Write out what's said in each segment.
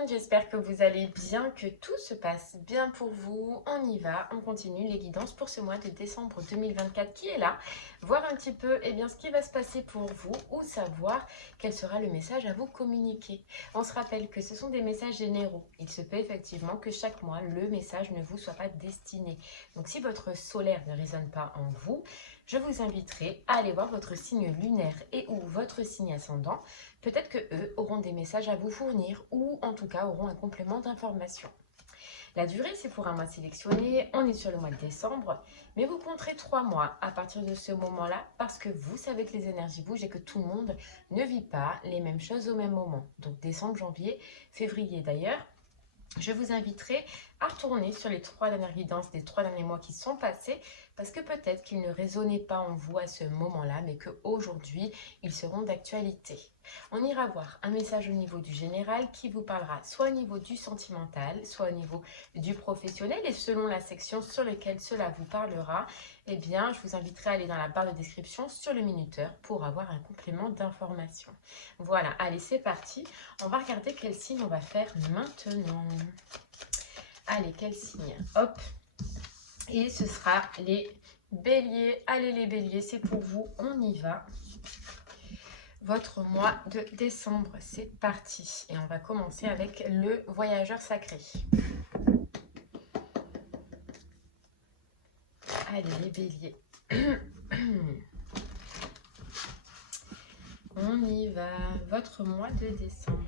monde, j'espère que vous allez bien, que tout se passe bien pour vous. On y va, on continue les guidances pour ce mois de décembre 2024 qui est là. Voir un petit peu ce qui va se passer pour vous ou savoir quel sera le message à vous communiquer. On se rappelle que ce sont des messages généraux. Il se peut effectivement que chaque mois, le message ne vous soit pas destiné. Donc si votre solaire ne résonne pas en vous, je vous inviterai à aller voir votre signe lunaire et ou votre signe ascendant. Peut-être que eux auront des messages à vous fournir ou en tout cas auront un complément d'information. La durée, c'est pour un mois sélectionné. On est sur le mois de décembre, mais vous compterez 3 mois à partir de ce moment-là parce que vous savez que les énergies bougent et que tout le monde ne vit pas les mêmes choses au même moment. Donc décembre, janvier, février d'ailleurs. Je vous inviterai à retourner sur les 3 dernières guidances des 3 derniers mois qui sont passés parce que peut-être qu'ils ne résonnaient pas en vous à ce moment-là, mais qu'aujourd'hui, ils seront d'actualité. On ira voir un message au niveau du général qui vous parlera soit au niveau du sentimental, soit au niveau du professionnel et selon la section sur laquelle cela vous parlera, eh bien, je vous inviterai à aller dans la barre de description sur le minuteur pour avoir un complément d'information. Voilà, allez, c'est parti. On va regarder quel signe on va faire maintenant. Allez, quel signe? Hop. Et ce sera les béliers. Allez, les béliers, c'est pour vous. On y va. Votre mois de décembre, c'est parti. Et on va commencer avec le voyageur sacré. Allez, les béliers. On y va. Votre mois de décembre.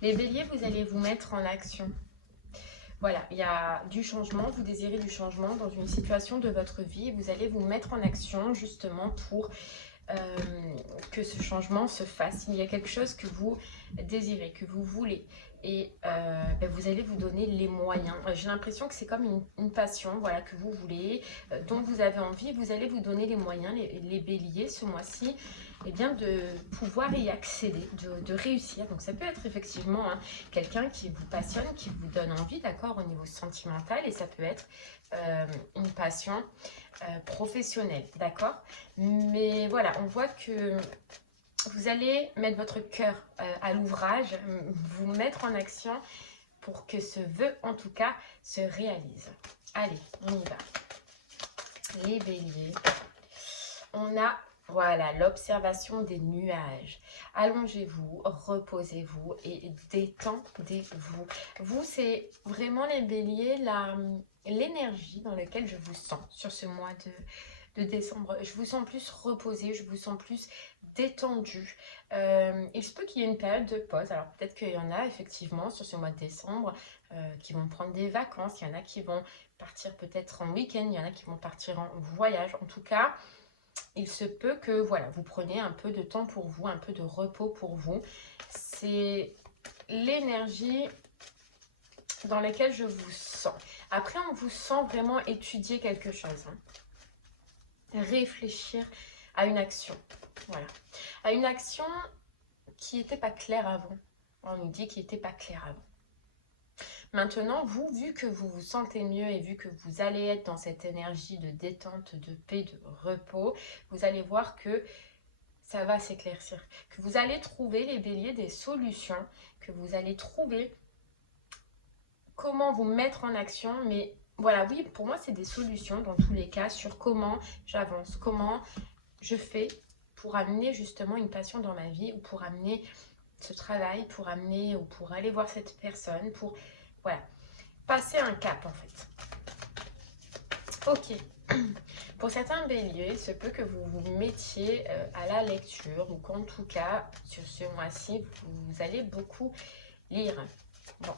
Les béliers, vous allez vous mettre en action. Voilà, il y a du changement, vous désirez du changement dans une situation de votre vie. Vous allez vous mettre en action justement pour que ce changement se fasse. Il y a quelque chose que vous désirez, que vous voulez. Et vous allez vous donner les moyens. J'ai l'impression que c'est comme une passion, voilà, que vous voulez, dont vous avez envie. Vous allez vous donner les moyens, les béliers, ce mois-ci, de pouvoir y accéder, de réussir. Donc ça peut être effectivement quelqu'un qui vous passionne, qui vous donne envie, d'accord, au niveau sentimental. Et ça peut être une passion professionnelle, d'accord. Mais voilà, on voit que vous allez mettre votre cœur à l'ouvrage, vous mettre en action pour que ce vœu, en tout cas, se réalise. Allez, on y va. Les béliers. On a, voilà, l'observation des nuages. Allongez-vous, reposez-vous et détendez-vous. Vous, c'est vraiment les béliers, l'énergie dans laquelle je vous sens sur ce mois de décembre. Je vous sens plus reposé, je vous sens plus détendu. Il se peut qu'il y ait une période de pause. Alors peut-être qu'il y en a effectivement sur ce mois de décembre qui vont prendre des vacances. Il y en a qui vont partir peut-être en week-end. Il y en a qui vont partir en voyage. En tout cas, il se peut que voilà, vous preniez un peu de temps pour vous, un peu de repos pour vous. C'est l'énergie dans laquelle je vous sens. Après, on vous sent vraiment étudier quelque chose. Réfléchir à une action. Voilà. À une action qui n'était pas claire avant. On nous dit qu'il n'était pas clair avant. Maintenant, vous, vu que vous vous sentez mieux et vu que vous allez être dans cette énergie de détente, de paix, de repos, vous allez voir que ça va s'éclaircir. Que vous allez trouver, les béliers, des solutions. Que vous allez trouver comment vous mettre en action. Mais voilà, oui, pour moi, c'est des solutions dans tous les cas sur comment j'avance, comment je fais pour amener justement une passion dans ma vie ou pour amener ce travail, pour amener ou pour aller voir cette personne, pour voilà, passer un cap en fait. Ok. Pour certains béliers, il se peut que vous vous mettiez à la lecture ou qu'en tout cas, sur ce mois-ci, vous allez beaucoup lire. Bon.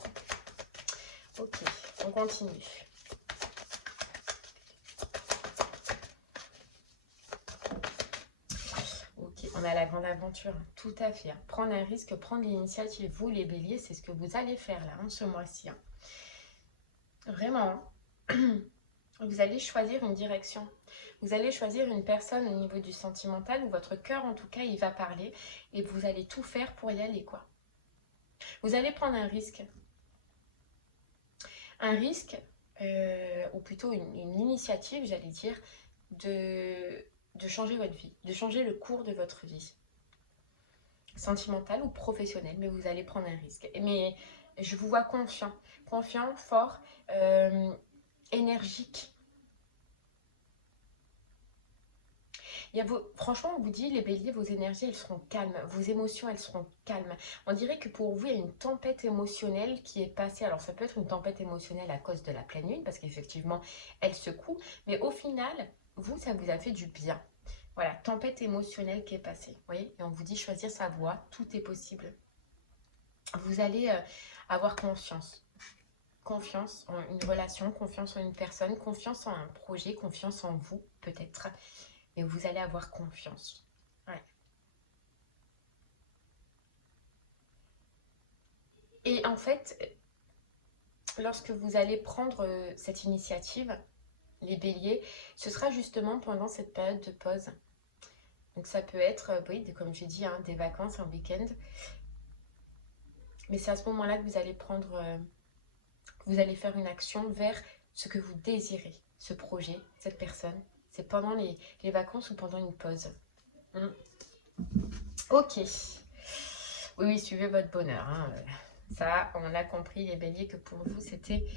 Ok, on continue. Ok, on a la grande aventure, tout à fait. Prendre un risque, prendre l'initiative. Vous, les béliers, c'est ce que vous allez faire là, ce mois-ci. Vraiment. Vous allez choisir une direction. Vous allez choisir une personne au niveau du sentimental où votre cœur, en tout cas, il va parler. Et vous allez tout faire pour y aller, quoi. Vous allez prendre un risque. Un risque, ou plutôt une initiative, j'allais dire, de changer votre vie, de changer le cours de votre vie. sentimental ou professionnel, mais vous allez prendre un risque. Mais je vous vois confiant, fort, énergique. Franchement, on vous dit, les béliers, vos énergies, elles seront calmes. Vos émotions, elles seront calmes. On dirait que pour vous, il y a une tempête émotionnelle qui est passée. Alors, ça peut être une tempête émotionnelle à cause de la pleine lune, parce qu'effectivement, elle secoue. Mais au final, vous, ça vous a fait du bien. Voilà, tempête émotionnelle qui est passée. Vous voyez? Et on vous dit choisir sa voie. Tout est possible. Vous allez avoir confiance. Confiance en une relation, confiance en une personne, confiance en un projet, confiance en vous, peut-être. Et vous allez avoir confiance. Ouais. Et en fait, lorsque vous allez prendre cette initiative, les béliers, ce sera justement pendant cette période de pause. Donc ça peut être, oui, comme j'ai dit, hein, des vacances, un week-end. Mais c'est à ce moment-là que vous allez prendre, vous allez faire une action vers ce que vous désirez, ce projet, cette personne. C'est pendant les vacances ou pendant une pause. Ok. Oui, suivez votre bonheur. Hein. Ça, on a compris, les béliers, que pour vous, c'était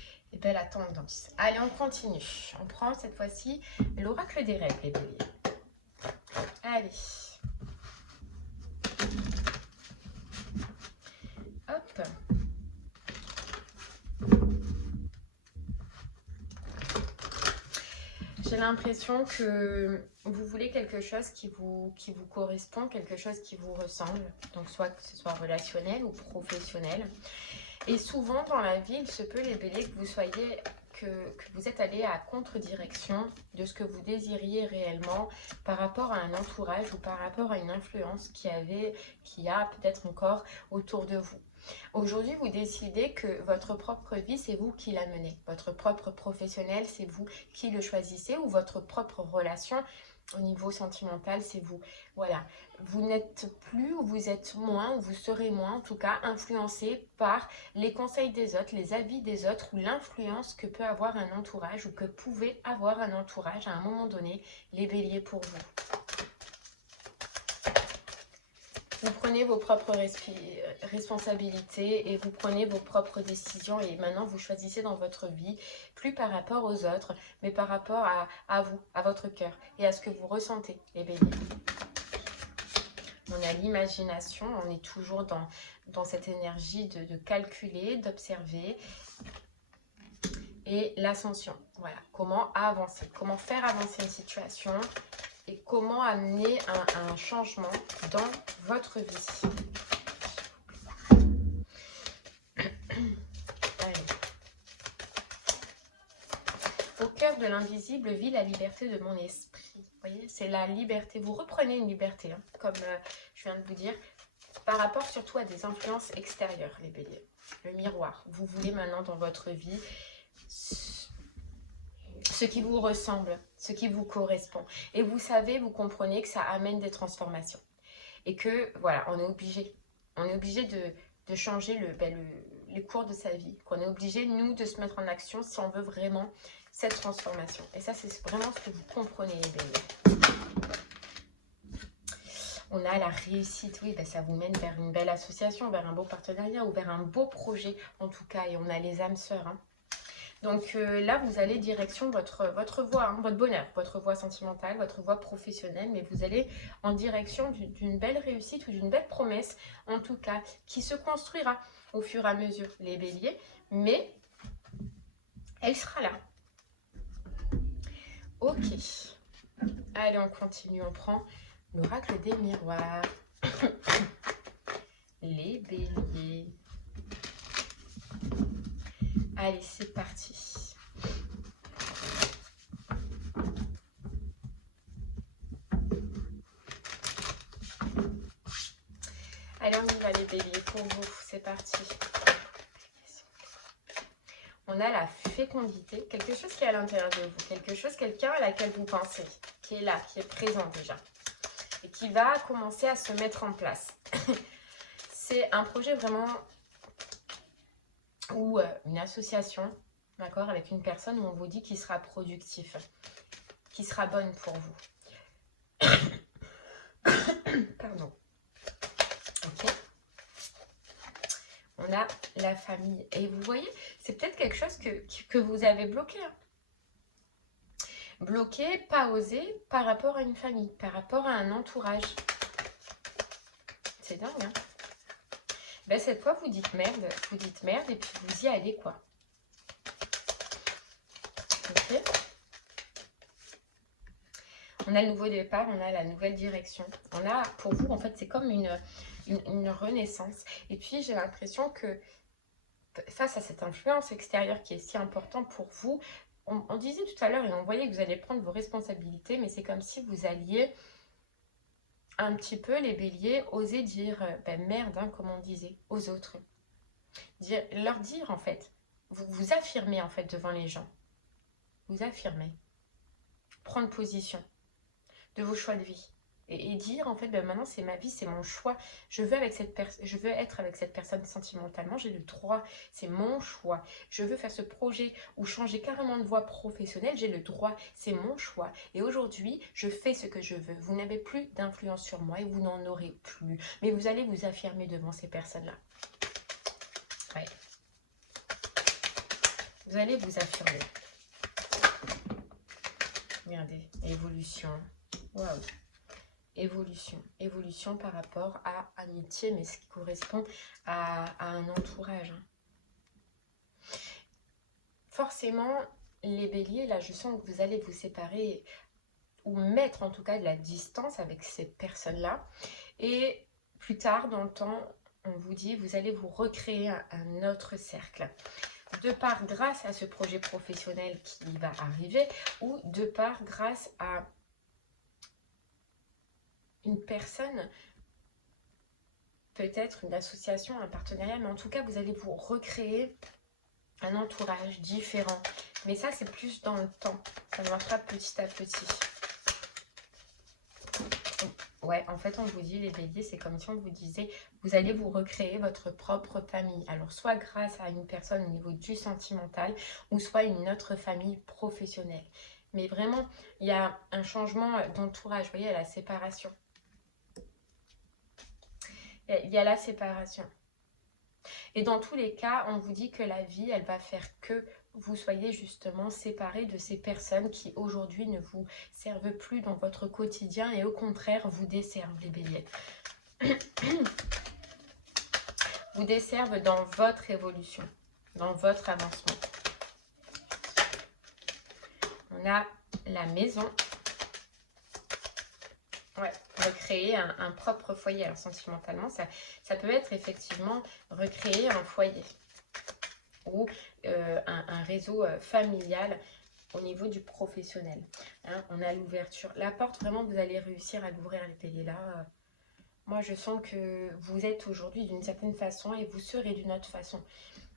la tendance. Allez, on continue. On prend cette fois-ci l'oracle des rêves, les béliers. Allez. Hop. J'ai l'impression que vous voulez quelque chose qui vous correspond, quelque chose qui vous ressemble. Donc, soit que ce soit relationnel ou professionnel. Et souvent, dans la vie, il se peut, les béliers, que vous soyez... Que vous êtes allé à contre-direction de ce que vous désiriez réellement par rapport à un entourage ou par rapport à une influence qui a peut-être encore autour de vous. Aujourd'hui, vous décidez que votre propre vie, c'est vous qui la menez. Votre propre professionnel, c'est vous qui le choisissez, ou votre propre relation au niveau sentimental, c'est vous. Voilà. Vous n'êtes plus, ou vous êtes moins, ou vous serez moins, en tout cas, influencé par les conseils des autres, les avis des autres, ou l'influence que peut avoir un entourage, ou que pouvait avoir un entourage à un moment donné, les béliers pour vous. Vous prenez vos propres responsabilités et vous prenez vos propres décisions, et maintenant vous choisissez dans votre vie, plus par rapport aux autres, mais par rapport à vous, à votre cœur et à ce que vous ressentez, les béliers. On a l'imagination, on est toujours dans cette énergie de calculer, d'observer, et l'ascension. Voilà, comment avancer, comment faire avancer une situation et comment amener un changement dans votre vie. Au cœur de l'invisible vit la liberté de mon esprit. Vous voyez, c'est la liberté. Vous reprenez une liberté, hein, comme je viens de vous dire, par rapport surtout à des influences extérieures, les béliers. Le miroir. Vous voulez maintenant dans votre vie ce qui vous ressemble, ce qui vous correspond. Et vous savez, vous comprenez que ça amène des transformations. Et que, voilà, on est obligé. On est obligé de changer les cours de sa vie. Qu'on est obligé, nous, de se mettre en action si on veut vraiment cette transformation. Et ça, c'est vraiment ce que vous comprenez, les béliers. On a la réussite, oui, ben ça vous mène vers une belle association, vers un beau partenariat ou vers un beau projet, en tout cas. Et on a les âmes sœurs, hein. Donc là, vous allez direction votre voie, hein, votre bonheur, votre voie sentimentale, votre voie professionnelle, mais vous allez en direction d'une belle réussite ou d'une belle promesse, en tout cas, qui se construira au fur et à mesure, les béliers, mais elle sera là. Ok. Allez, on continue, on prend l'oracle des miroirs. Les béliers. Allez, c'est parti. Allez, on y va les béliers, pour vous, c'est parti. On a la fécondité, quelque chose qui est à l'intérieur de vous, quelque chose, quelqu'un à laquelle vous pensez, qui est là, qui est présent déjà, et qui va commencer à se mettre en place. C'est un projet vraiment, ou une association, d'accord, avec une personne où on vous dit qu'il sera productif, qui sera bonne pour vous. Pardon. Ok. on a la famille. Et vous voyez, c'est peut-être quelque chose que vous avez bloqué. Hein. Bloqué, pas osé par rapport à une famille, par rapport à un entourage. C'est dingue, hein. Ben, cette fois, vous dites merde et puis vous y allez, quoi. Ok. On a le nouveau départ, on a la nouvelle direction. On a, pour vous, en fait, c'est comme une renaissance. Et puis, j'ai l'impression que face à cette influence extérieure qui est si importante pour vous, on disait tout à l'heure et on voyait que vous allez prendre vos responsabilités, mais c'est comme si vous alliez un petit peu, les béliers, oser dire ben merde, hein, comme on disait, aux autres. Leur dire, en fait, vous affirmez, en fait, devant les gens. Vous affirmez. Prendre position de vos choix de vie. Et dire, en fait, ben maintenant, c'est ma vie, c'est mon choix. Je veux être avec cette personne sentimentalement. J'ai le droit. C'est mon choix. Je veux faire ce projet ou changer carrément de voie professionnelle. J'ai le droit. C'est mon choix. Et aujourd'hui, je fais ce que je veux. Vous n'avez plus d'influence sur moi et vous n'en aurez plus. Mais vous allez vous affirmer devant ces personnes-là. Ouais. Vous allez vous affirmer. Regardez, évolution. Waouh. Évolution par rapport à amitié, mais ce qui correspond à un entourage. Forcément, les béliers, là, je sens que vous allez vous séparer ou mettre en tout cas de la distance avec ces personnes-là. Et plus tard dans le temps, on vous dit, vous allez vous recréer un autre cercle. De part grâce à ce projet professionnel qui va arriver ou de part grâce à une personne, peut-être une association, un partenariat, mais en tout cas, vous allez vous recréer un entourage différent. Mais ça, c'est plus dans le temps. Ça marchera petit à petit. Ouais, en fait, on vous dit, les béliers, c'est comme si on vous disait, vous allez vous recréer votre propre famille. Alors, soit grâce à une personne au niveau du sentimental, ou soit une autre famille professionnelle. Mais vraiment, il y a un changement d'entourage. Vous voyez, il y a la séparation. Il y a la séparation. Et dans tous les cas, on vous dit que la vie, elle va faire que vous soyez justement séparés de ces personnes qui aujourd'hui ne vous servent plus dans votre quotidien et au contraire vous desservent, les béliers. Vous desservent dans votre évolution, dans votre avancement. On a la maison. Ouais, recréer un propre foyer. Alors sentimentalement, ça peut être effectivement recréer un foyer ou un réseau familial au niveau du professionnel. Hein, on a l'ouverture. La porte, vraiment, vous allez réussir à l'ouvrir, les béliers là. Moi, je sens que vous êtes aujourd'hui d'une certaine façon et vous serez d'une autre façon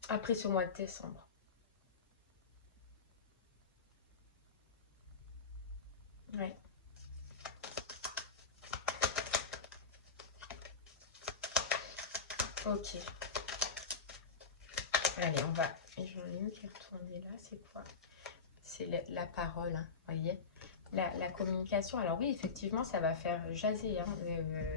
après ce mois de décembre. Ouais. Ok. Allez, on va... Et j'en ai une qui est retournée là, c'est quoi? C'est la parole, hein, voyez, la communication. Alors oui, effectivement, ça va faire jaser, hein,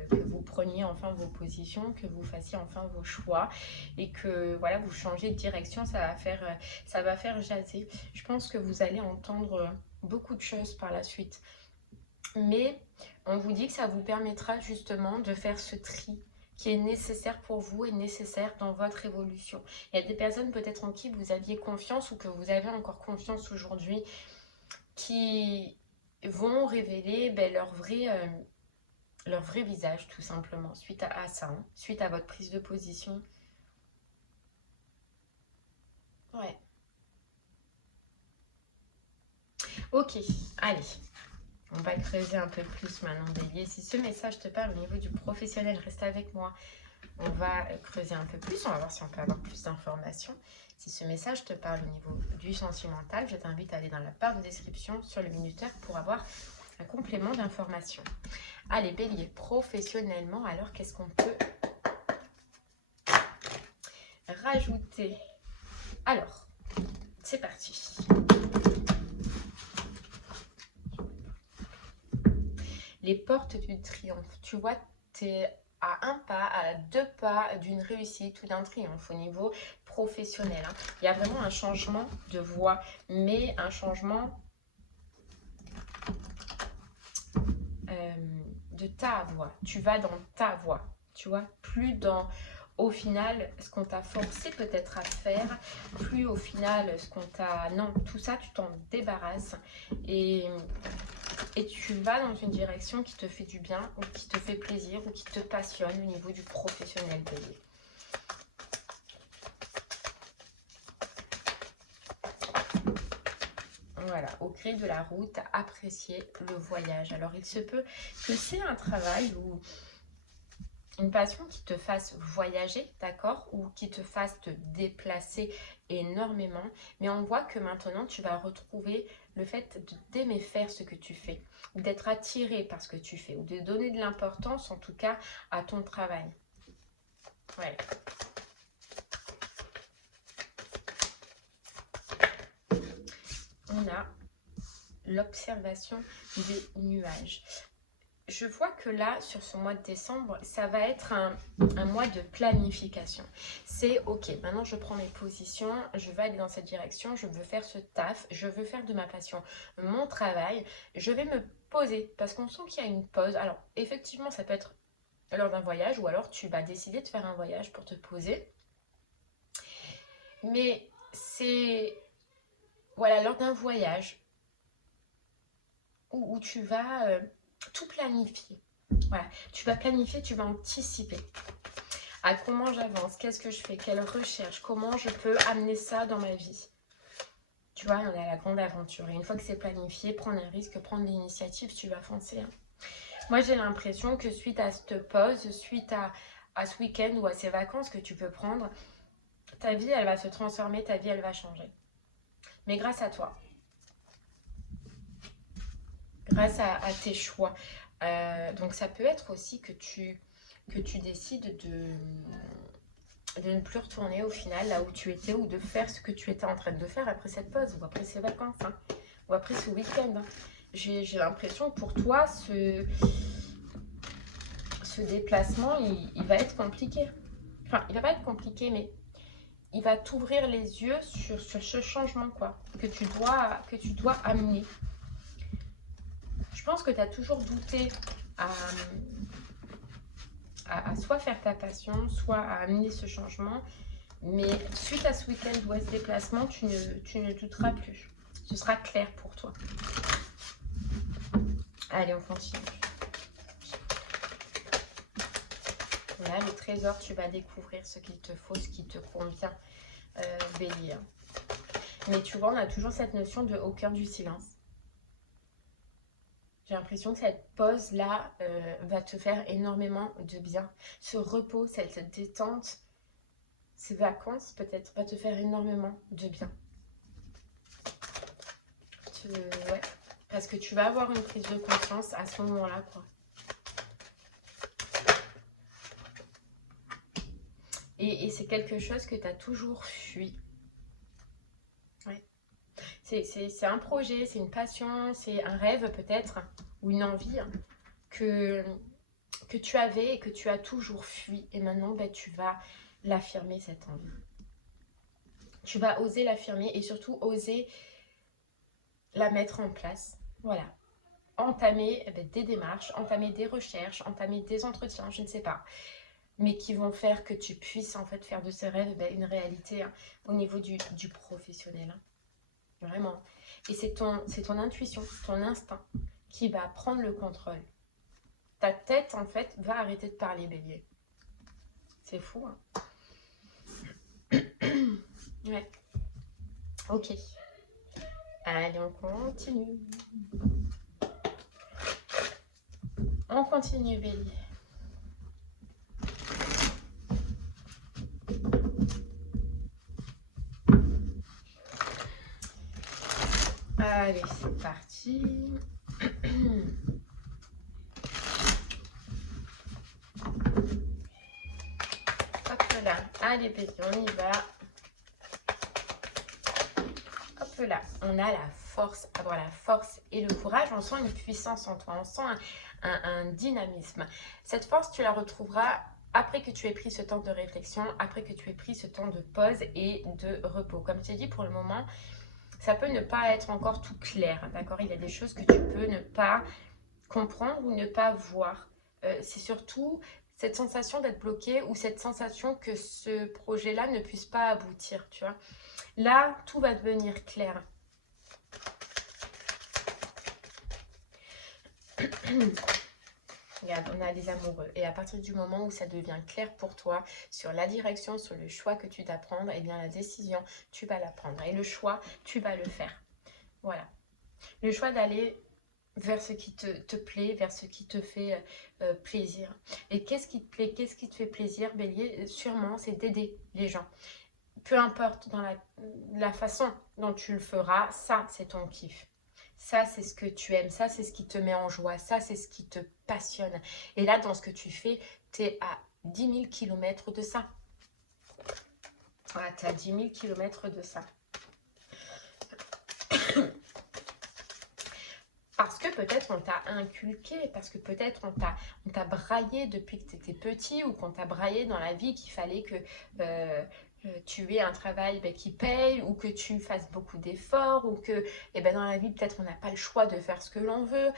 que vous preniez enfin vos positions, que vous fassiez enfin vos choix et que voilà, vous changez de direction, ça va faire jaser. Je pense que vous allez entendre beaucoup de choses par la suite. Mais on vous dit que ça vous permettra justement de faire ce tri qui est nécessaire pour vous et nécessaire dans votre évolution. Il y a des personnes peut-être en qui vous aviez confiance ou que vous avez encore confiance aujourd'hui qui vont révéler leur vrai visage tout simplement suite à ça, hein, suite à votre prise de position. Ouais. Ok, allez. On va creuser un peu plus maintenant, bélier. Si ce message te parle au niveau du professionnel, reste avec moi. On va creuser un peu plus. On va voir si on peut avoir plus d'informations. Si ce message te parle au niveau du sentimental, je t'invite à aller dans la barre de description sur le minuteur pour avoir un complément d'information. Allez, bélier, professionnellement, alors qu'est-ce qu'on peut rajouter? Alors, c'est parti. Les portes du triomphe. Tu vois, tu es à un pas, à 2 pas d'une réussite ou d'un triomphe au niveau professionnel. Hein. Il y a vraiment un changement de voie, mais un changement de ta voie. Tu vas dans ta voie, tu vois, plus dans au final ce qu'on t'a forcé peut-être à faire, plus au final ce qu'on t'a... Non, tout ça, tu t'en débarrasses et tu vas dans une direction qui te fait du bien ou qui te fait plaisir ou qui te passionne au niveau du professionnel, Bélier. Voilà, au gré de la route, apprécier le voyage. Alors, il se peut que c'est un travail ou une passion qui te fasse voyager, d'accord, ou qui te fasse te déplacer énormément. Mais on voit que maintenant, tu vas retrouver le fait d'aimer faire ce que tu fais, ou d'être attiré par ce que tu fais, ou de donner de l'importance, en tout cas, à ton travail. Ouais. On a l'observation des nuages. Je vois que là, sur ce mois de décembre, ça va être un mois de planification. C'est ok, maintenant je prends mes positions, je vais aller dans cette direction, je veux faire ce taf, je veux faire de ma passion mon travail, je vais me poser parce qu'on sent qu'il y a une pause. Alors effectivement, ça peut être lors d'un voyage ou alors tu vas décider de faire un voyage pour te poser. Mais c'est, voilà, lors d'un voyage où tu vas tout planifier. Voilà, tu vas planifier, tu vas anticiper. À comment j'avance, qu'est-ce que je fais, quelle recherche, comment je peux amener ça dans ma vie. Tu vois, on est à la grande aventure. Et une fois que c'est planifié, prendre un risque, prendre l'initiative, tu vas foncer. Hein. Moi, j'ai l'impression que suite à cette pause, suite à ce week-end ou à ces vacances que tu peux prendre, ta vie, elle va se transformer, ta vie, elle va changer. Mais grâce à toi. Grâce à tes choix. Donc, ça peut être aussi que tu décides de ne plus retourner au final là où tu étais ou de faire ce que tu étais en train de faire après cette pause ou après ces vacances hein, ou après ce week-end. Hein. J'ai l'impression que pour toi, ce déplacement, il va être compliqué. Enfin, il va pas être compliqué, mais il va t'ouvrir les yeux sur ce changement quoi, que tu dois amener. Je pense que tu as toujours douté à soit faire ta passion, soit à amener ce changement. Mais suite à ce week-end ou à ce déplacement, tu ne douteras plus. Ce sera clair pour toi. Allez, on continue. Là, le trésor, tu vas découvrir ce qu'il te faut, ce qui te convient, Bélier. Mais tu vois, on a toujours cette notion de au cœur du silence. J'ai l'impression que cette pause-là va te faire énormément de bien. Ce repos, cette détente, ces vacances peut-être, va te faire énormément de bien. Ouais, parce que tu vas avoir une prise de conscience à ce moment-là, quoi. Et c'est quelque chose que tu as toujours fui. Ouais. C'est un projet, c'est une passion, c'est un rêve peut-être, ou une envie que tu avais et que tu as toujours fui. Et maintenant, ben, tu vas l'affirmer, cette envie. Tu vas oser l'affirmer et surtout oser la mettre en place. Voilà. Entamer des démarches, entamer des recherches, entamer des entretiens, je ne sais pas. Mais qui vont faire que tu puisses en fait faire de ce rêve une réalité hein, au niveau du professionnel. Hein. Vraiment. Et c'est ton intuition, ton instinct qui va prendre le contrôle. Ta tête, en fait, va arrêter de parler, Bélier. C'est fou, hein. Ouais. Ok. Allez, on continue. On continue, Bélier. Allez, c'est parti. Hop là. Allez, Bélier, on y va. Hop là. On a la avoir la force et le courage. On sent une puissance en toi, on sent un dynamisme. Cette force, tu la retrouveras après que tu aies pris ce temps de réflexion, après que tu aies pris ce temps de pause et de repos. Comme je t'ai dit, pour le moment, ça peut ne pas être encore tout clair, d'accord? Il y a des choses que tu peux ne pas comprendre ou ne pas voir. C'est surtout cette sensation d'être bloqué ou cette sensation que ce projet-là ne puisse pas aboutir, tu vois. Là, tout va devenir clair. Regarde, on a les amoureux. Et à partir du moment où ça devient clair pour toi sur la direction, sur le choix que tu dois prendre, eh bien la décision, tu vas la prendre. Et le choix, tu vas le faire. Voilà. Le choix d'aller vers ce qui te plaît, vers ce qui te fait plaisir. Et qu'est-ce qui te plaît, qu'est-ce qui te fait plaisir, Bélier? Sûrement, c'est d'aider les gens. Peu importe dans la façon dont tu le feras, ça, c'est ton kiff. Ça, c'est ce que tu aimes. Ça, c'est ce qui te met en joie. Ça, c'est ce qui te passionne. Et là, dans ce que tu fais, tu es à 10 000 km de ça. Voilà, tu es à 10 000 km de ça. Parce que peut-être on t'a inculqué, parce que peut-être on t'a braillé depuis que tu étais petit ou qu'on t'a braillé dans la vie qu'il fallait que tu aies un travail qui paye ou que tu fasses beaucoup d'efforts ou que dans la vie peut-être on n'a pas le choix de faire ce que l'on veut.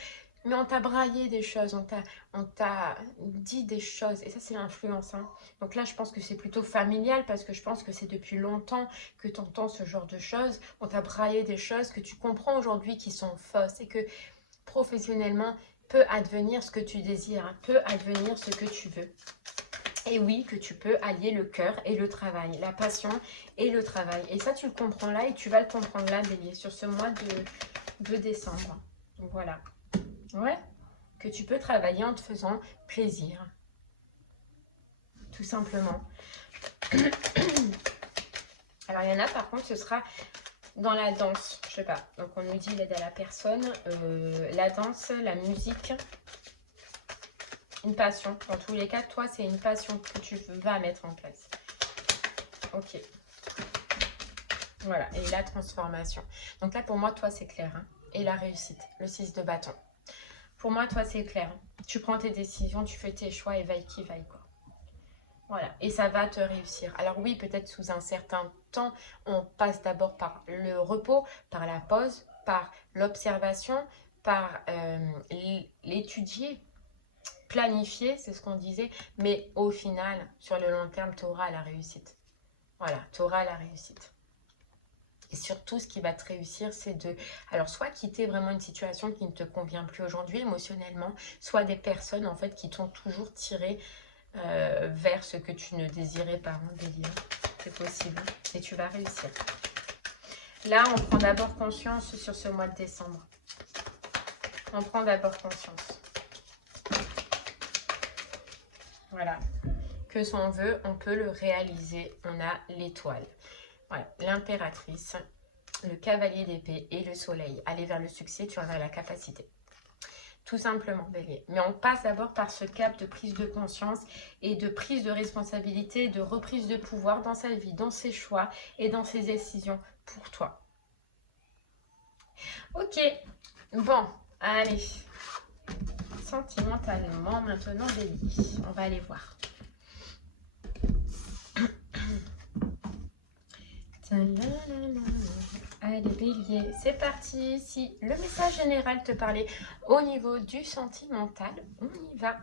Mais on t'a braillé des choses, on t'a dit des choses et ça c'est l'influence. Hein. Donc là je pense que c'est plutôt familial parce que je pense que c'est depuis longtemps que tu entends ce genre de choses. On t'a braillé des choses que tu comprends aujourd'hui qui sont fausses et que professionnellement peut advenir ce que tu désires, hein, peut advenir ce que tu veux. Et oui, que tu peux allier le cœur et le travail, la passion et le travail. Et ça, tu le comprends là et tu vas le comprendre là, Bélier, sur ce mois de décembre. Donc, voilà. Ouais, que tu peux travailler en te faisant plaisir. Tout simplement. Alors, il y en a, par contre, ce sera dans la danse. Je sais pas. Donc, on nous dit l'aide à la personne. La danse, la musique. Une passion. Dans tous les cas, toi, c'est une passion que tu vas mettre en place. Ok. Voilà. Et la transformation. Donc là, pour moi, toi, c'est clair. Hein. Et la réussite. Le 6 de bâton. Pour moi, toi, c'est clair. Tu prends tes décisions, tu fais tes choix et vaille qui vaille, quoi. Voilà. Et ça va te réussir. Alors oui, peut-être sous un certain temps, on passe d'abord par le repos, par la pause, par l'observation, par l'étudier, planifier, c'est ce qu'on disait. Mais au final, sur le long terme, tu auras la réussite. Voilà, tu auras la réussite. Et surtout, ce qui va te réussir, c'est de, alors soit quitter vraiment une situation qui ne te convient plus aujourd'hui émotionnellement, soit des personnes en fait qui t'ont toujours tiré vers ce que tu ne désirais pas, hein, Bélier. C'est possible et tu vas réussir. Là, on prend d'abord conscience sur ce mois de décembre. On prend d'abord conscience. Voilà. Que son vœu, on peut le réaliser. On a l'étoile. Voilà, l'impératrice, le cavalier d'épée et le soleil. Aller vers le succès, tu en as la capacité. Tout simplement, Bélier. Mais on passe d'abord par ce cap de prise de conscience et de prise de responsabilité, de reprise de pouvoir dans sa vie, dans ses choix et dans ses décisions pour toi. Ok, bon, allez. Sentimentalement, maintenant, Bélier. On va aller voir. Allez, Bélier, c'est parti. Si le message général te parlait au niveau du sentimental, on y va.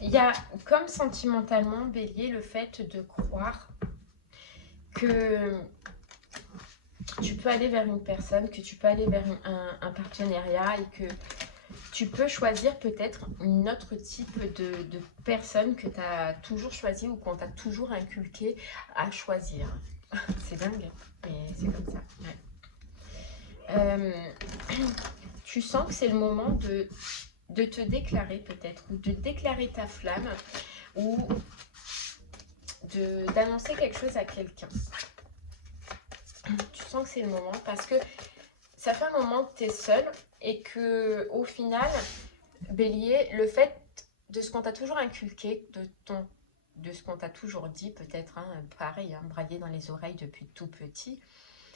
Il y a comme sentimentalement, Bélier, le fait de croire que tu peux aller vers une personne, que tu peux aller vers un partenariat et que tu peux choisir peut-être un autre type de personne que tu as toujours choisi ou qu'on t'a toujours inculqué à choisir. C'est dingue, mais c'est comme ça. Ouais. Tu sens que c'est le moment de te déclarer peut-être, ou de déclarer ta flamme, ou d'annoncer quelque chose à quelqu'un. Tu sens que c'est le moment parce que ça fait un moment que tu es seul et que au final, Bélier, le fait de ce qu'on t'a toujours inculqué, de ce qu'on t'a toujours dit, peut-être, hein, pareil, hein, braillé dans les oreilles depuis tout petit,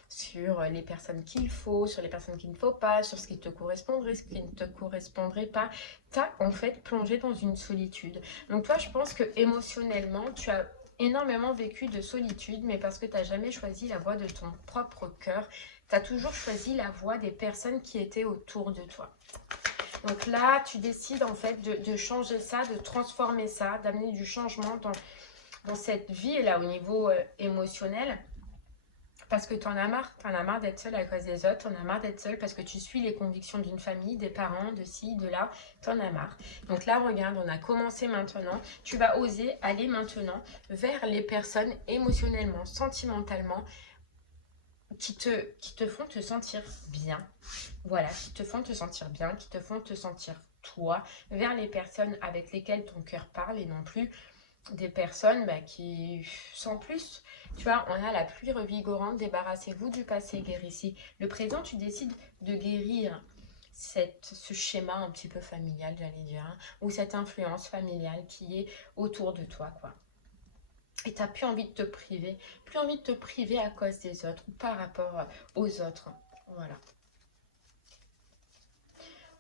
sur les personnes qu'il faut, sur les personnes qu'il ne faut pas, sur ce qui te correspondrait, ce qui ne te correspondrait pas. Tu as en fait plongé dans une solitude. Donc toi, je pense que émotionnellement, tu as énormément vécu de solitude, mais parce que tu n'as jamais choisi la voie de ton propre cœur. Tu as toujours choisi la voie des personnes qui étaient autour de toi. Donc là, tu décides en fait de changer ça, de transformer ça, d'amener du changement dans cette vie, là, au niveau émotionnel. Parce que tu en as marre d'être seule à cause des autres, tu en as marre d'être seule parce que tu suis les convictions d'une famille, des parents, de ci, de là, tu en as marre. Donc là, regarde, on a commencé maintenant, tu vas oser aller maintenant vers les personnes émotionnellement, sentimentalement, qui te font te sentir bien. Voilà, qui te font te sentir bien, qui te font te sentir toi, vers les personnes avec lesquelles ton cœur parle et non plus des personnes qui, sans plus, tu vois, on a la pluie revigorante, débarrassez-vous du passé, guérissez. Le présent, tu décides de guérir ce schéma un petit peu familial, j'allais dire, hein, ou cette influence familiale qui est autour de toi, quoi. Et tu n'as plus envie de te priver à cause des autres ou par rapport aux autres. Voilà.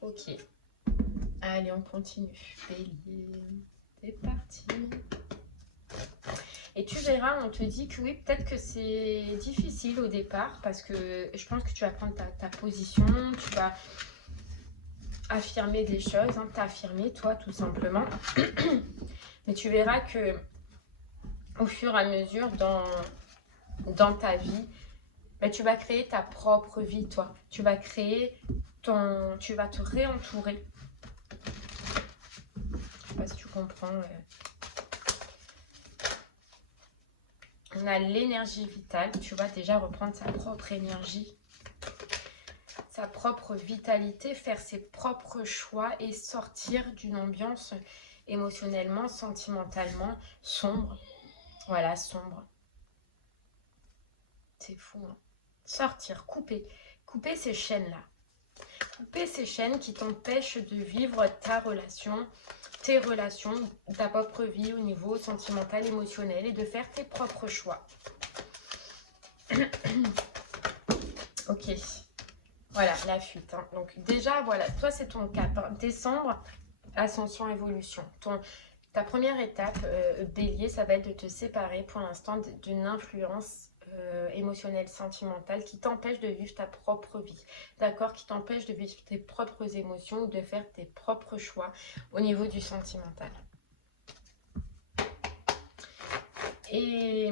Ok. Allez, on continue. Bélier, c'est parti. Et tu verras, on te dit que oui, peut-être que c'est difficile au départ parce que je pense que tu vas prendre ta position, tu vas affirmer des choses, hein, t'affirmer toi tout simplement. Mais tu verras que au fur et à mesure dans ta vie, tu vas créer ta propre vie, toi. Tu vas créer tu vas te réentourer. Je sais pas si tu comprends. On a l'énergie vitale. Tu vas déjà reprendre sa propre énergie, sa propre vitalité, faire ses propres choix et sortir d'une ambiance émotionnellement, sentimentalement sombre. Voilà, sombre. C'est fou, hein. Sortir, couper ces chaînes-là. Couper ces chaînes qui t'empêchent de vivre ta relation, tes relations, ta propre vie au niveau sentimental, émotionnel et de faire tes propres choix. Ok. Voilà, la fuite. Hein. Donc déjà, voilà, toi c'est ton cap. Hein. Décembre, ascension, évolution. Ta première étape, bélier, ça va être de te séparer pour l'instant d'une influence émotionnelle, sentimentale qui t'empêche de vivre ta propre vie. D'accord? Qui t'empêche de vivre tes propres émotions ou de faire tes propres choix au niveau du sentimental. Et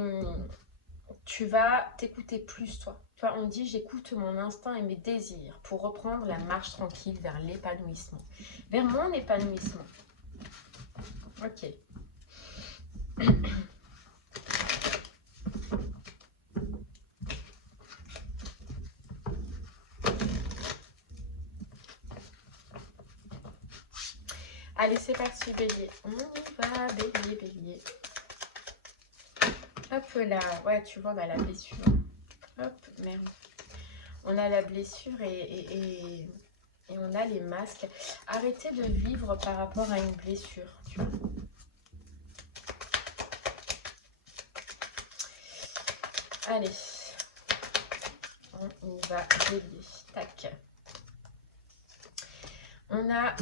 tu vas t'écouter plus, toi. Tu vois, on dit j'écoute mon instinct et mes désirs pour reprendre la marche tranquille vers l'épanouissement. Vers mon épanouissement. Ok. Allez, c'est parti, bélier. On y va, bélier, bélier. Hop là. Ouais, tu vois, on a la blessure. Hop, merde. On a la blessure et on a les masques. Arrêtez de vivre par rapport à une blessure, tu vois. Allez. On y va, bélier. Tac. On a,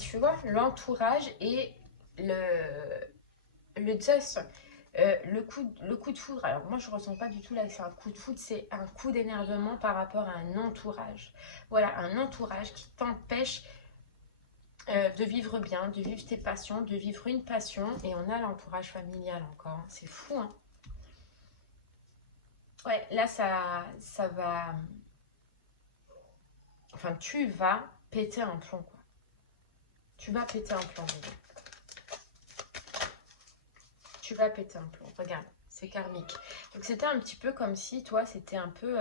tu vois, l'entourage et le Zeus. Le coup de foudre, alors moi je ressens pas du tout là que c'est un coup de foudre, c'est un coup d'énervement par rapport à un entourage. Voilà, un entourage qui t'empêche de vivre bien, de vivre tes passions, de vivre une passion. Et on a l'entourage familial encore, c'est fou, hein. Ouais, là ça va... Enfin, tu vas péter un plomb, quoi. Tu vas péter un plomb, tu vas péter un plomb, regarde, c'est karmique. Donc c'était un petit peu comme si, toi, c'était un peu...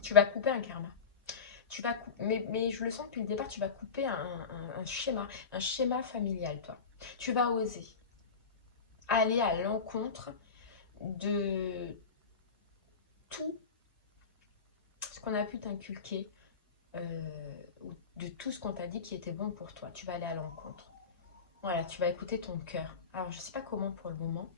tu vas couper un karma. Tu vas mais je le sens depuis le départ, tu vas couper un schéma familial, toi. Tu vas oser aller à l'encontre de tout ce qu'on a pu t'inculquer, ou de tout ce qu'on t'a dit qui était bon pour toi. Tu vas aller à l'encontre. Voilà, tu vas écouter ton cœur. Alors, je sais pas comment pour le moment.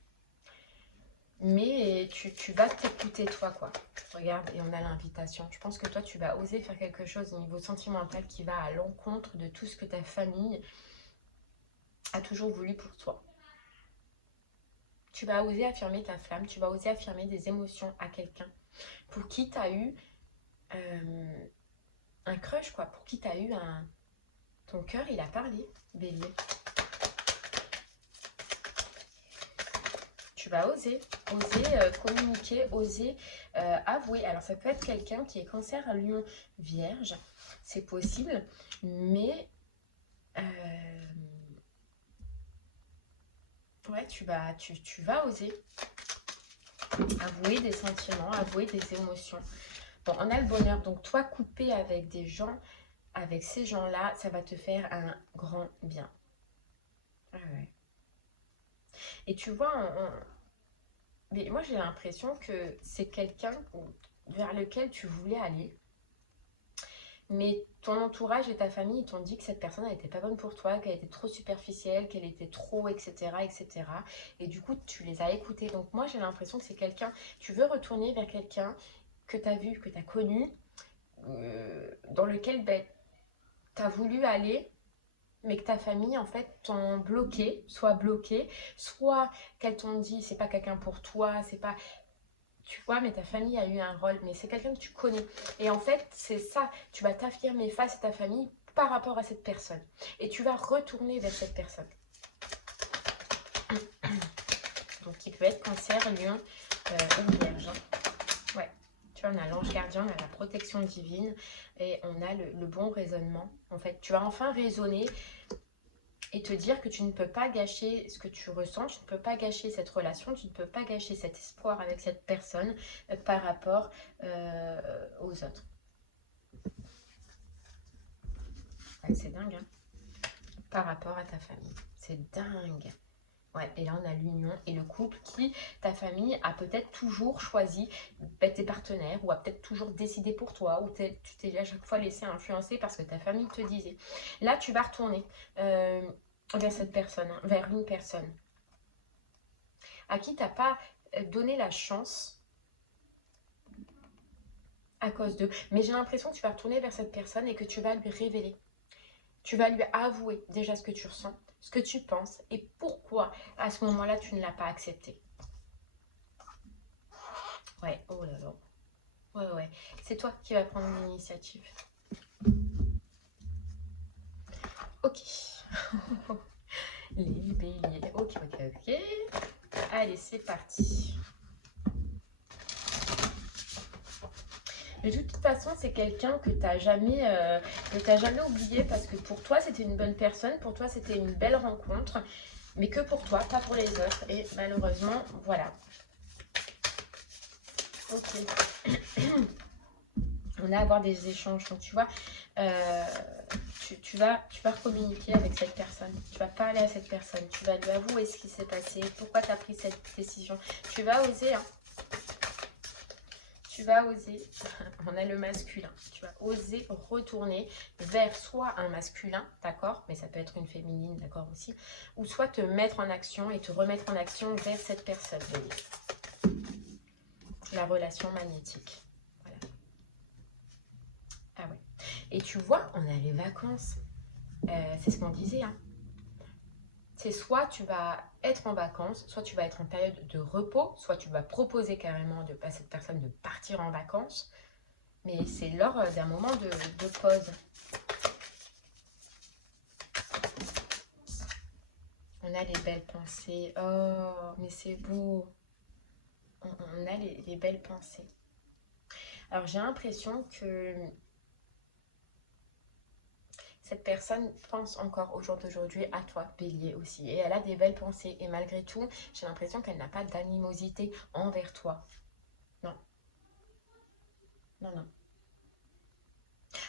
Mais tu vas t'écouter toi, quoi. Regarde, et on a l'invitation. Je pense que toi, tu vas oser faire quelque chose au niveau sentimental qui va à l'encontre de tout ce que ta famille a toujours voulu pour toi. Tu vas oser affirmer ta flamme, tu vas oser affirmer des émotions à quelqu'un pour qui tu as eu un crush, quoi. Pour qui tu as eu un... Ton cœur, il a parlé, Bélier. Tu vas oser communiquer, oser avouer. Alors, ça peut être quelqu'un qui est cancer, lion, vierge. C'est possible, mais... ouais, tu vas oser avouer des sentiments, avouer des émotions. Bon, on a le bonheur. Donc, toi, couper avec des gens, avec ces gens-là, ça va te faire un grand bien. Ah ouais. Et tu vois, mais moi, j'ai l'impression que c'est quelqu'un vers lequel tu voulais aller. Mais ton entourage et ta famille t'ont dit que cette personne n'était pas bonne pour toi, qu'elle était trop superficielle, qu'elle était trop, etc., etc. Et du coup, tu les as écoutés. Donc moi, j'ai l'impression que c'est quelqu'un, tu veux retourner vers quelqu'un que tu as vu, que tu as connu, dans lequel tu as voulu aller, mais que ta famille, en fait, t'ont bloqué, soit qu'elle t'ont dit, c'est pas quelqu'un pour toi, c'est pas... Tu vois, mais ta famille a eu un rôle, mais c'est quelqu'un que tu connais. Et en fait, c'est ça, tu vas t'affirmer face à ta famille par rapport à cette personne. Et tu vas retourner vers cette personne. Donc, qui peut être cancer, lion ou vierge. Ouais, tu vois, on a l'ange gardien, on a la protection divine et on a le bon raisonnement. En fait, tu vas enfin raisonner et te dire que tu ne peux pas gâcher ce que tu ressens, tu ne peux pas gâcher cette relation, tu ne peux pas gâcher cet espoir avec cette personne par rapport aux autres. Ouais, c'est dingue, hein, par rapport à ta famille. C'est dingue. Ouais, et là, on a l'union et le couple qui, ta famille, a peut-être toujours choisi tes partenaires ou a peut-être toujours décidé pour toi ou tu t'es à chaque fois laissé influencer parce que ta famille te disait. Là, tu vas retourner vers cette personne, hein, vers une personne à qui tu n'as pas donné la chance à cause d'eux. Mais j'ai l'impression que tu vas retourner vers cette personne et que tu vas lui révéler. Tu vas lui avouer déjà ce que tu ressens, ce que tu penses et pourquoi à ce moment-là tu ne l'as pas accepté. Ouais, oh là là. Ouais, ouais. C'est toi qui vas prendre l'initiative. Ok. Les béliers. Ok, ok, ok. Allez, c'est parti. De toute façon, c'est quelqu'un que tu n'as jamais oublié parce que pour toi, c'était une bonne personne, pour toi, c'était une belle rencontre, mais que pour toi, pas pour les autres. Et malheureusement, voilà. Ok. On a à avoir des échanges. Donc, tu vois, tu vas communiquer avec cette personne. Tu vas parler à cette personne. Tu vas lui avouer ce qui s'est passé, pourquoi tu as pris cette décision. Tu vas oser, hein. Tu vas oser, on a le masculin, tu vas oser retourner vers soit un masculin, d'accord, mais ça peut être une féminine, d'accord aussi, ou soit te mettre en action et te remettre en action vers cette personne. La relation magnétique. Voilà. Ah ouais. Et tu vois, on a les vacances. C'est ce qu'on disait, hein. C'est soit tu vas être en vacances, soit tu vas être en période de repos, soit tu vas proposer carrément à cette personne de partir en vacances. Mais c'est lors d'un moment de pause. On a les belles pensées. Oh, mais c'est beau. On a les belles pensées. Alors, j'ai l'impression que cette personne pense encore au jour d'aujourd'hui à toi, Bélier aussi. Et elle a des belles pensées. Et malgré tout, j'ai l'impression qu'elle n'a pas d'animosité envers toi. Non. Non, non.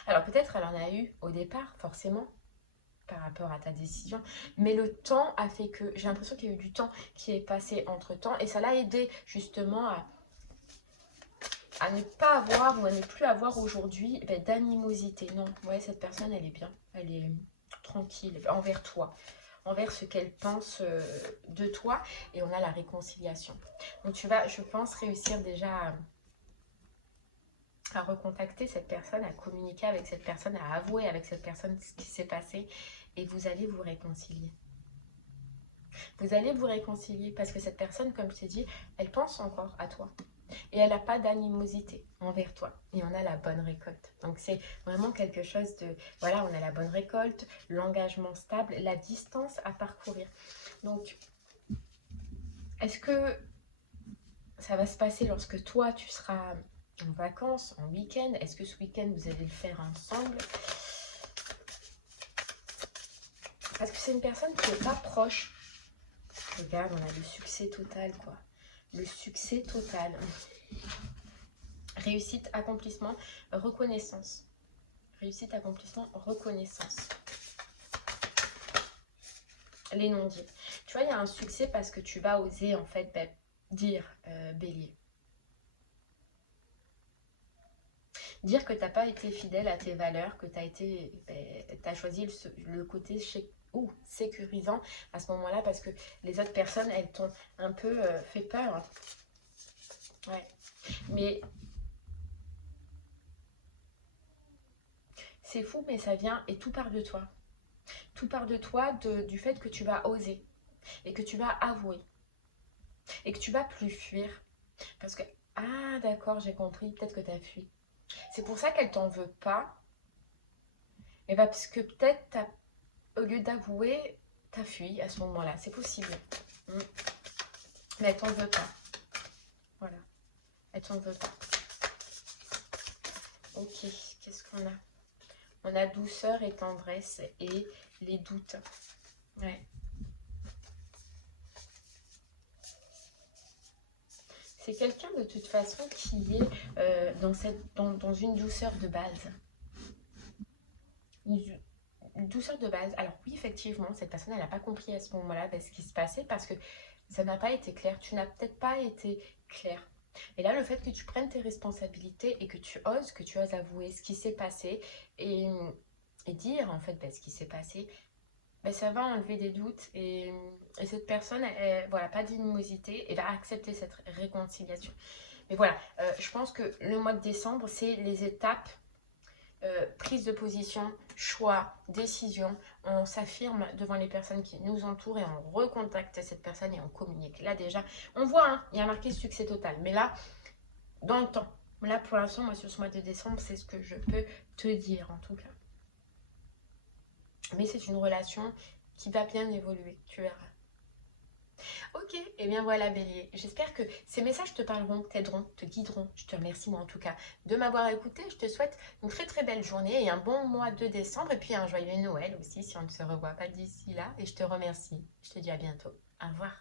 Alors, peut-être elle en a eu au départ, forcément, par rapport à ta décision, mais le temps a fait que j'ai l'impression qu'il y a eu du temps qui est passé entre temps et ça l'a aidé justement à ne pas avoir ou à ne plus avoir aujourd'hui d'animosité. Non, ouais, cette personne elle est bien, elle est tranquille envers toi. envers ce qu'elle pense de toi. Et on a la réconciliation. Donc tu vas, je pense, réussir déjà à recontacter cette personne, à communiquer avec cette personne, à avouer avec cette personne ce qui s'est passé. Et vous allez vous réconcilier. Vous allez vous réconcilier parce que cette personne, comme je t'ai dit, elle pense encore à toi. Et elle n'a pas d'animosité envers toi. Et on a la bonne récolte. Donc c'est vraiment quelque chose de... Voilà, on a la bonne récolte, l'engagement stable, la distance à parcourir. Donc, est-ce que ça va se passer lorsque toi, tu seras en vacances, en week-end? Est-ce que ce week-end, vous allez le faire ensemble? Parce que c'est une personne qui n'est pas proche. Regarde, on a le succès total, quoi. Le succès total. Réussite, accomplissement, reconnaissance. Réussite, accomplissement, reconnaissance. Les non-dits. Tu vois, il y a un succès parce que tu vas oser, en fait, dire, Bélier. Dire que tu n'as pas été fidèle à tes valeurs, que tu as choisi le côté sécurisant à ce moment-là parce que les autres personnes, elles t'ont un peu fait peur. Ouais. Mais c'est fou, mais ça vient et tout part de toi. Tout part de toi, du fait que tu vas oser et que tu vas avouer et que tu vas plus fuir. Parce que, ah d'accord, j'ai compris, peut-être que tu as fui. C'est pour ça qu'elle t'en veut pas. Et bah parce que peut-être, au lieu d'avouer, t'as fui à ce moment-là. C'est possible. Mais elle t'en veut pas. Voilà. Elle t'en veut pas. Ok, qu'est-ce qu'on a? On a douceur et tendresse et les doutes. Ouais. C'est quelqu'un de toute façon qui est dans une douceur de base. Une douceur de base. Alors oui, effectivement, cette personne, elle n'a pas compris à ce moment-là ce qui se passait parce que ça n'a pas été clair. Tu n'as peut-être pas été clair. Et là, le fait que tu prennes tes responsabilités et que tu oses avouer ce qui s'est passé et dire en fait ce qui s'est passé, ça va enlever des doutes et cette personne, voilà, pas d'inimosité et va accepter cette réconciliation. Mais voilà, je pense que le mois de décembre, c'est les étapes, prise de position, choix, décision. On s'affirme devant les personnes qui nous entourent et on recontacte cette personne et on communique. Là déjà, on voit, hein, il y a marqué succès total. Mais là, dans le temps, là pour l'instant, moi sur ce mois de décembre, c'est ce que je peux te dire en tout cas. Mais c'est une relation qui va bien évoluer, tu verras. Ok, et bien voilà Bélier, j'espère que ces messages te parleront, t'aideront, te guideront. Je te remercie moi en tout cas de m'avoir écouté. Je te souhaite une très très belle journée et un bon mois de décembre et puis un joyeux Noël aussi si on ne se revoit pas d'ici là. Et je te remercie, je te dis à bientôt. Au revoir.